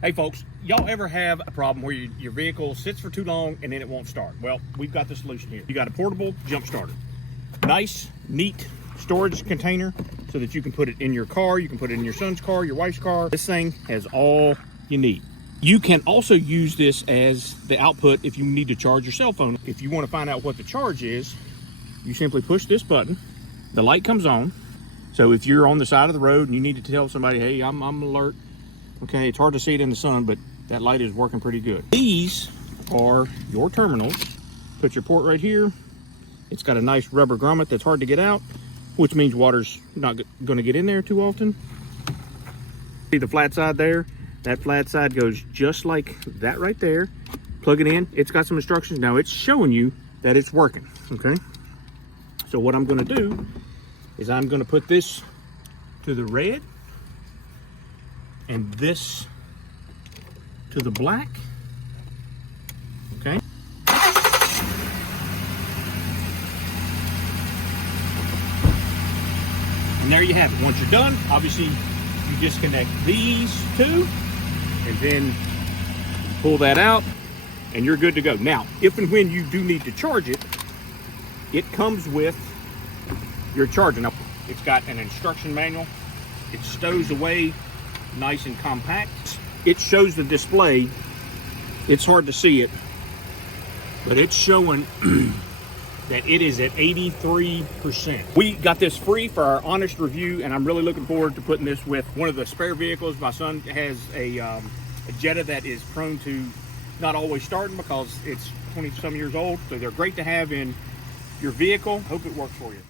Hey folks, y'all ever have a problem where your vehicle sits for too long and then it won't start? Well, we've got the solution here. You got a portable jump starter. Nice, neat storage container so that you can put it in your car, you can put it in your son's car, your wife's car. This thing has all you need. You can also use this as the output if you need to charge your cell phone. If you want to find out what the charge is, you simply push this button, the light comes on. So if you're on the side of the road and you need to tell somebody, hey, I'm alert. Okay, it's hard to see it in the sun, but that light is working pretty good. These are your terminals. Put your port right here. It's got a nice rubber grommet that's hard to get out, which means water's not going to get in there too often. See the flat side there? That flat side goes just like that right there. Plug it in. It's got some instructions. Now it's showing you that it's working, okay? So what I'm going to do is I'm going to put this to the red and this to the black, okay? And there you have it. Once you're done, obviously you disconnect these two and then pull that out and you're good to go. Now, if and when you do need to charge it, it comes with your charger. Now, it's got an instruction manual. It stows away nice and compact. It shows the display. It's hard to see it, but it's showing that it is at 83%. We got this free for our honest review, and I'm really looking forward to putting this with one of the spare vehicles. My son has a Jetta that is prone to not always starting because it's 20 some years old. So they're great to have in your vehicle. Hope it works for you.